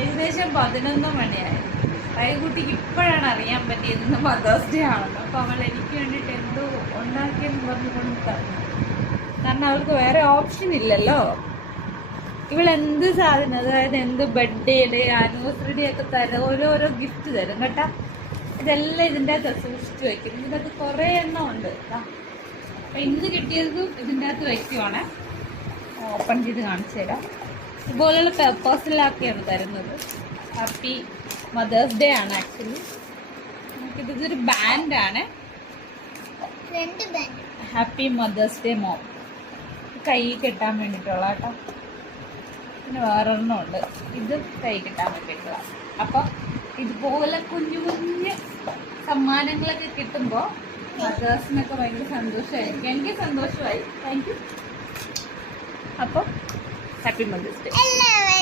ഏകദേശം പതിനൊന്ന് മണിയായി. വൈകുട്ടിക്ക് ഇപ്പോഴാണ് അറിയാൻ പറ്റിയത് ഇന്ന് മദേഴ്സ് ഡേ ആണെന്ന്. അപ്പോൾ അവൾ എനിക്ക് വേണ്ടിയിട്ട് എന്തോ ഉണ്ടാക്കിയെന്ന് പറഞ്ഞുകൊണ്ട് തന്നു. കാരണം അവൾക്ക് വേറെ ഓപ്ഷൻ ഇല്ലല്ലോ. ഇവളെന്ത് സാധനം അതായത് എന്ത് ബർത്ത്ഡേ ബർത്ത്ഡേയുടെ ആനിവേഴ്സറി ഡേ ഒക്കെ തരും ഓരോരോ ഗിഫ്റ്റ് തരും കേട്ടാ. ഇതെല്ലാം ഇതിന്റെ അകത്ത് സൂക്ഷിച്ചു ഇതിന്റെ അകത്ത് കുറേ എണ്ണം ഉണ്ട്. അപ്പൊ ഇന്ന് കിട്ടിയതും ഇതിന്റെ അകത്ത് വയ്ക്കുവാണേ ഓപ്പൺ ചെയ്ത് കാണിച്ചു തരാം. ഇതുപോലുള്ള പേപ്പേഴ്സിലാക്കിയാണ് തരുന്നത്. ഹാപ്പി മദേഴ്സ് ഡേ ആണ് ആക്ച്വലി നമുക്കിത് ഇതൊരു ബാൻഡാണ് ഹാപ്പി മദേഴ്സ് ഡേ മോം കൈ കെട്ടാൻ വേണ്ടിയിട്ടുള്ള കേട്ടോ. പിന്നെ വേറൊരെണ്ണം ഉണ്ട്. ഇത് കൈ കെട്ടാൻ വേണ്ടിയിട്ടുള്ള. അപ്പം ഇതുപോലെ കുഞ്ഞു കുഞ്ഞു സമ്മാനങ്ങളൊക്കെ കിട്ടുമ്പോൾ മദേഴ്സിനൊക്കെ ഭയങ്കര സന്തോഷമായിരിക്കും. എനിക്ക് സന്തോഷമായി. താങ്ക് യു അപ്പം ഹാപ്പി മദേഴ്സ് ഡേ എല്ലാവർക്കും